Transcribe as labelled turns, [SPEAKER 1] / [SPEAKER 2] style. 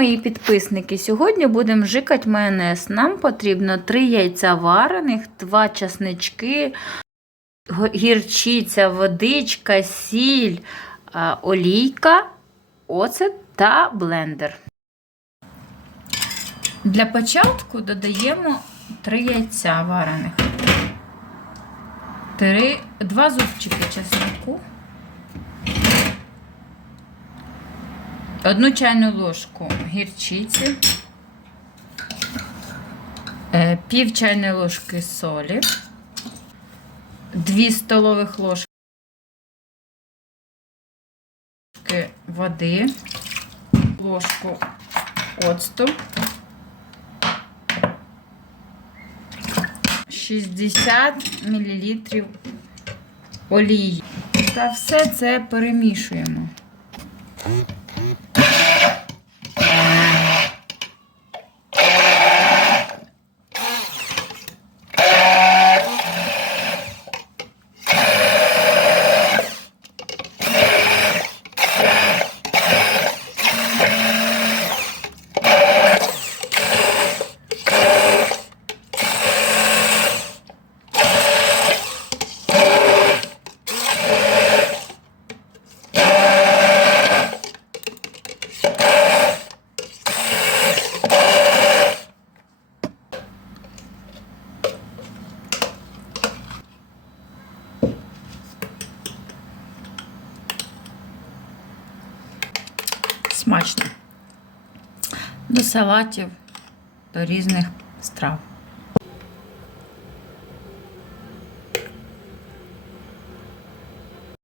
[SPEAKER 1] мої підписники, сьогодні будемо жикати майонез. Нам потрібно 3 яйця варених, 2 часнички, гірчиця, водичка, сіль, олійка, оцет та блендер. Для початку додаємо 3 яйця варених, 3, 2 зубчики часнику. Одну чайну ложку гірчиці, е, пів чайної ложки солі, дві столових ложки води, ложку оцту, 60 мл олії. Та все це перемішуємо. Mm-hmm. Смачно. До салатів, до різних страв.